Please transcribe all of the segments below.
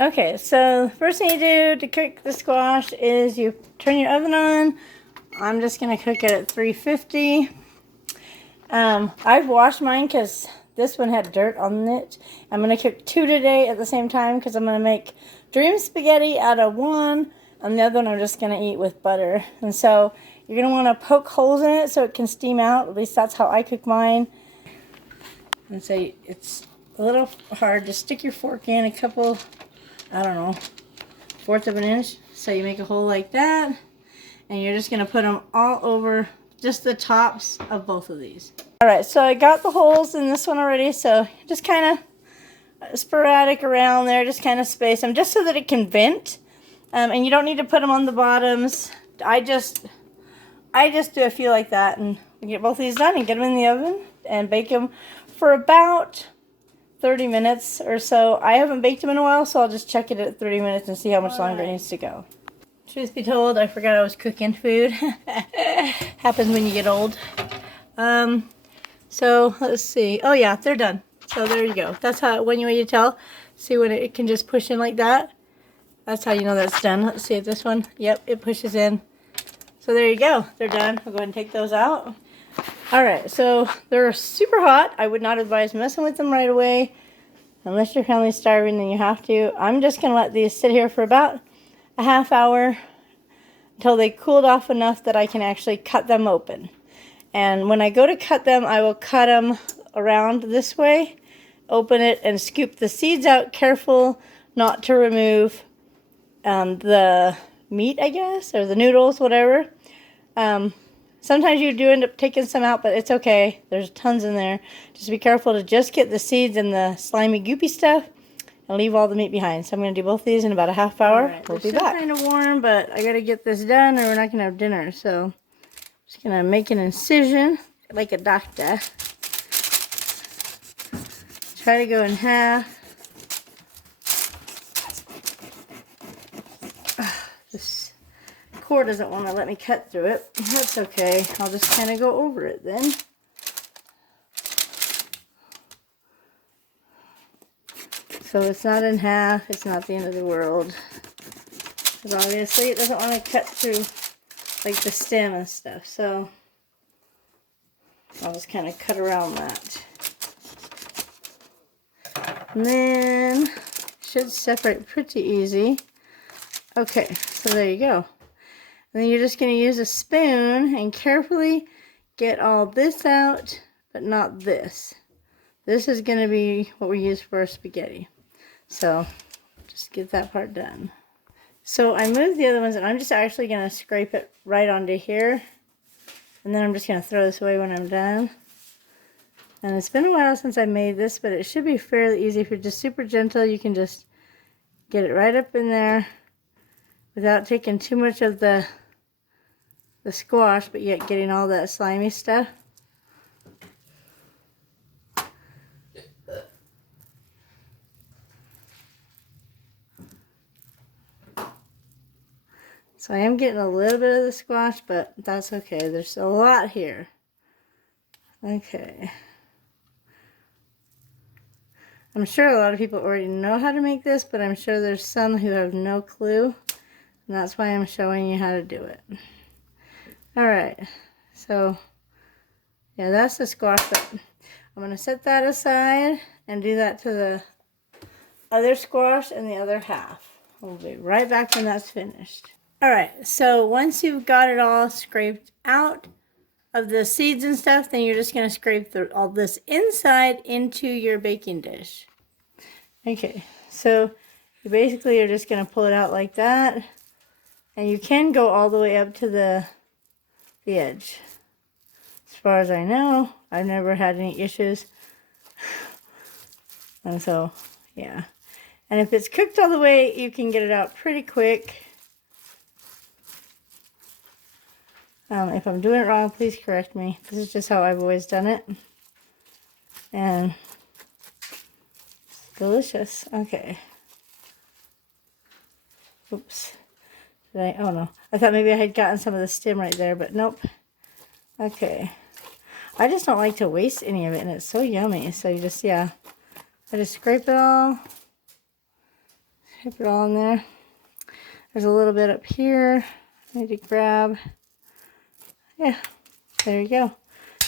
Okay, so the first thing you do to cook the squash is you turn your oven on. I'm just going to cook it at 350. I've washed mine because this one had dirt on it. I'm going to cook 2 today at the same time because I'm going to make dream spaghetti out of one, and the other one I'm just going to eat with butter. And so you're going to want to poke holes in it so it can steam out. At least that's how I cook mine. And so it's a little hard to stick your fork in a couple, I don't know, 1/4 of an inch. So you make a hole like that, and you're just going to put them all over just the tops of both of these. Alright, so I got the holes in this one already, so just kind of sporadic around there, just kind of space them, just so that it can vent. And you don't need to put them on the bottoms. I just do a few like that, and get both of these done and get them in the oven and bake them for about 30 minutes or so. I haven't baked them in a while, so I'll just check it at 30 minutes and see how much longer it needs to go. Truth be told, I forgot I was cooking food. Happens when you get old. So let's see. Oh yeah, they're done. So there you go. That's how, when you tell. See when it can just push in like that? That's how you know that's done. Let's see if this one, yep, it pushes in. So there you go. They're done. I'll go ahead and take those out. Alright, so they're super hot. I would not advise messing with them right away. Unless your family's starving, then you have to. I'm just going to let these sit here for about a half hour until they cooled off enough that I can actually cut them open. And when I go to cut them, I will cut them around this way, open it, and scoop the seeds out. Careful not to remove the meat, I guess, or the noodles, whatever. Sometimes you do end up taking some out, but it's okay. There's tons in there. Just be careful to just get the seeds and the slimy, goopy stuff and leave all the meat behind. So I'm going to do both these in about a half hour. Right, we'll be back. It's kind of warm, but I got to get this done or we're not going to have dinner. So I'm just going to make an incision like a doctor. Try to go in half. This cord doesn't want to let me cut through it. That's okay. I'll just kind of go over it then. So it's not in half. It's not the end of the world. Because obviously it doesn't want to cut through like the stem and stuff. So I'll just kind of cut around that. And then it should separate pretty easy. Okay, so there you go. And then you're just going to use a spoon and carefully get all this out, but not this. This is going to be what we use for our spaghetti. So just get that part done. So I moved the other ones, and I'm just actually going to scrape it right onto here. And then I'm just going to throw this away when I'm done. And it's been a while since I made this, but it should be fairly easy. If you're just super gentle, you can just get it right up in there without taking too much of the squash, but yet getting all that slimy stuff. So I am getting a little bit of the squash, but that's okay. There's a lot here. Okay. I'm sure a lot of people already know how to make this, but I'm sure there's some who have no clue. And that's why I'm showing you how to do it. Alright. So, yeah, that's the squash. But I'm going to set that aside and do that to the other squash and the other half. We'll be right back when that's finished. Alright, so once you've got it all scraped out of the seeds and stuff, then you're just going to scrape all this inside into your baking dish. Okay, so you basically are just going to pull it out like that. And you can go all the way up to the edge. As far as I know, I've never had any issues. And so, yeah. And if it's cooked all the way, you can get it out pretty quick. If I'm doing it wrong, please correct me. This is just how I've always done it. And it's delicious. Okay. Oops. Oh no. I thought maybe I had gotten some of the stem right there, but nope. Okay. I just don't like to waste any of it, and it's so yummy. So you just, yeah. I just scrape it all. Put it all in there. There's a little bit up here. I need to grab. Yeah, there you go.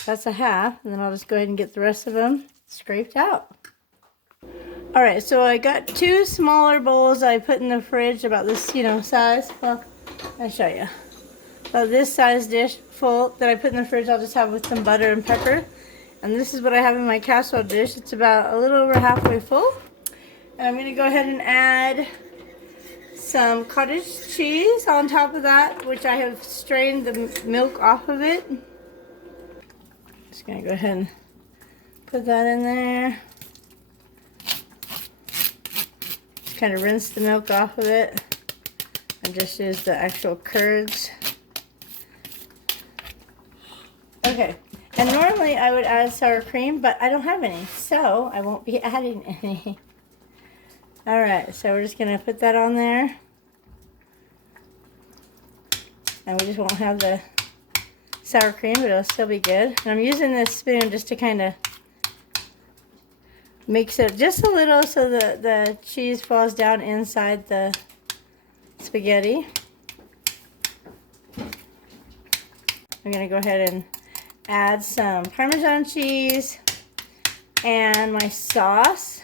That's a half, and then I'll just go ahead and get the rest of them scraped out. All right, so I got 2 smaller bowls I put in the fridge about this, size. Well, I'll show you. About this size dish full that I put in the fridge, I'll just have with some butter and pepper. And this is what I have in my casserole dish. It's about a little over halfway full. And I'm going to go ahead and add some cottage cheese on top of that, which I have strained the milk off of it. Just going to go ahead and put that in there. Just kind of rinse the milk off of it and just use the actual curds. Okay, and normally I would add sour cream, but I don't have any, so I won't be adding any. Alright, so we're just going to put that on there. And we just won't have the sour cream, but it'll still be good. And I'm using this spoon just to kind of mix it just a little so that the cheese falls down inside the spaghetti. I'm going to go ahead and add some Parmesan cheese and my sauce.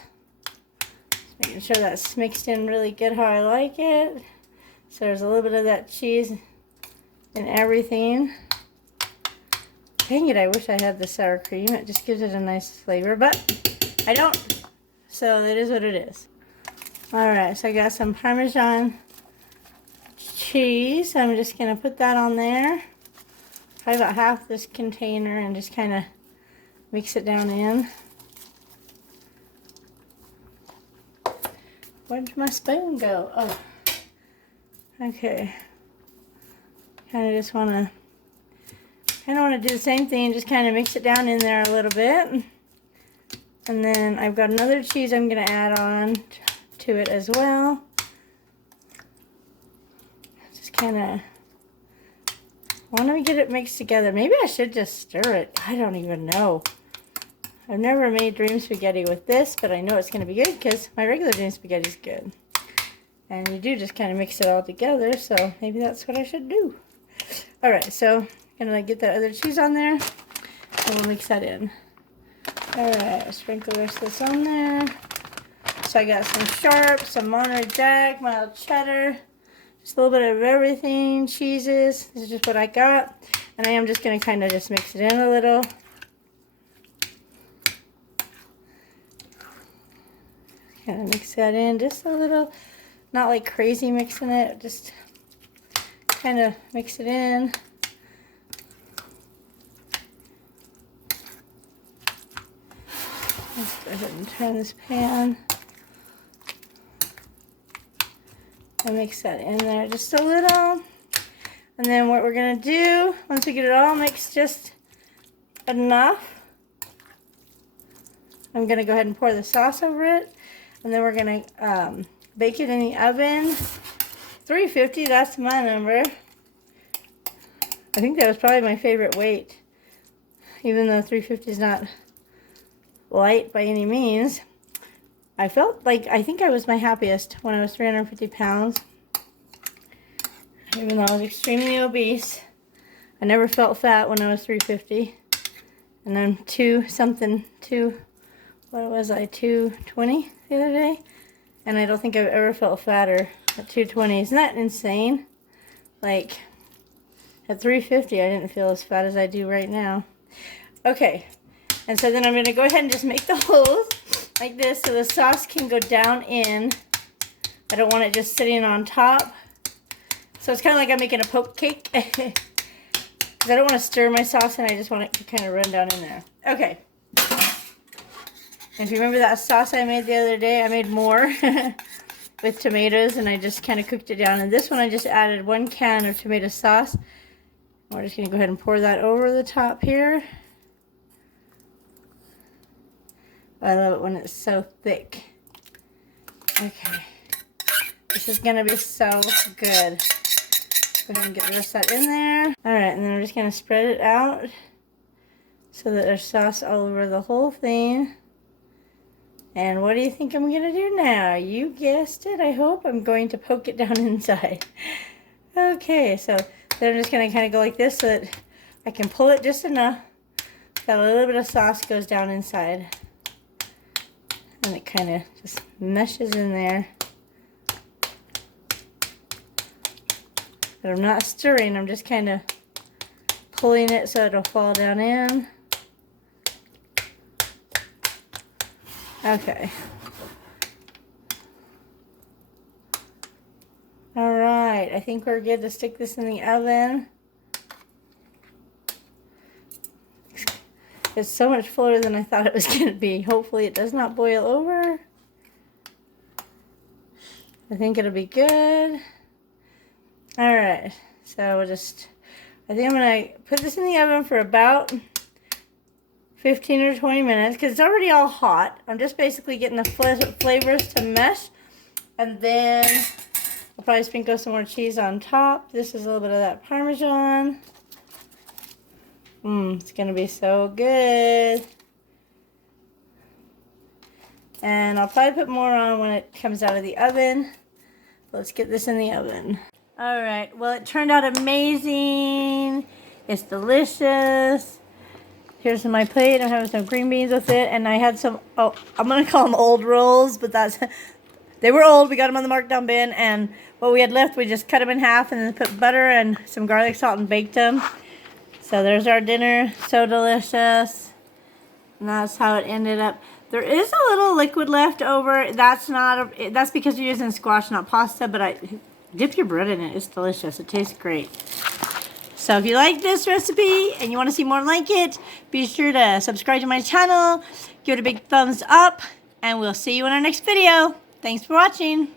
Just making sure that's mixed in really good how I like it. So there's a little bit of that cheese and everything. Dang it, I wish I had the sour cream. It just gives it a nice flavor, but I don't. So that is what it is. Alright, so I got some Parmesan cheese. I'm just going to put that on there. Probably about half this container and just kind of mix it down in. Where'd my spoon go? Oh. Okay. Kind of just want to do the same thing, just kind of mix it down in there a little bit. And then I've got another cheese I'm going to add on to it as well. Just kind of want to get it mixed together. Maybe I should just stir it. I don't even know. I've never made dream spaghetti with this, but I know it's going to be good because my regular dream spaghetti is good. And you do just kind of mix it all together, so maybe that's what I should do. Alright, so I'm going to get that other cheese on there, and we'll mix that in. Alright, sprinkle the rest of this on there. So I got some sharp, some Monterey Jack, mild cheddar, just a little bit of everything, cheeses. This is just what I got. And I am just going to kind of just mix it in a little. Kind of mix that in just a little. Not like crazy mixing it, just kind of mix it in. Let's go ahead and turn this pan. And mix that in there just a little. And then what we're going to do, once we get it all mixed just enough, I'm going to go ahead and pour the sauce over it. And then we're going to bake it in the oven. 350, that's my number. I think that was probably my favorite weight. Even though 350 is not light by any means. I felt like, I think I was my happiest when I was 350 pounds. Even though I was extremely obese. I never felt fat when I was 350. And I'm what was I, 220 the other day? And I don't think I've ever felt fatter at 220. Isn't that insane? Like, at 350 I didn't feel as fat as I do right now. Okay, and so then I'm going to go ahead and just make the holes like this so the sauce can go down in. I don't want it just sitting on top. So it's kind of like I'm making a poke cake. Because I don't want to stir my sauce and I just want it to kind of run down in there. Okay. And if you remember that sauce I made the other day, I made more with tomatoes and I just kind of cooked it down. And this one I just added 1 can of tomato sauce. We're just going to go ahead and pour that over the top here. I love it when it's so thick. Okay. This is going to be so good. Go ahead and get the rest of that in there. Alright, and then we're just going to spread it out so that there's sauce all over the whole thing. And what do you think I'm going to do now? You guessed it, I hope. I'm going to poke it down inside. Okay, so then I'm just going to kind of go like this so that I can pull it just enough that a little bit of sauce goes down inside. And it kind of just meshes in there. But I'm not stirring, I'm just kind of pulling it so it'll fall down in. Okay. Alright, I think we're good to stick this in the oven. It's so much fuller than I thought it was going to be. Hopefully it does not boil over. I think it'll be good. Alright, so we'll just, I think I'm going to put this in the oven for about 15 or 20 minutes because it's already all hot. I'm just basically getting the flavors to mesh. And then I'll probably sprinkle some more cheese on top. This is a little bit of that Parmesan. It's going to be so good. And I'll probably put more on when it comes out of the oven. Let's get this in the oven. Alright, well it turned out amazing. It's delicious. Here's my plate. I'm having some green beans with it. And I had some, oh, I'm going to call them old rolls, but that's, they were old. We got them on the markdown bin. And what we had left, we just cut them in half and then put butter and some garlic salt and baked them. So there's our dinner. So delicious. And that's how it ended up. There is a little liquid left over. That's because you're using squash, not pasta. But dip your bread in it. It's delicious. It tastes great. So if you like this recipe and you want to see more like it, be sure to subscribe to my channel. Give it a big thumbs up. And we'll see you in our next video. Thanks for watching.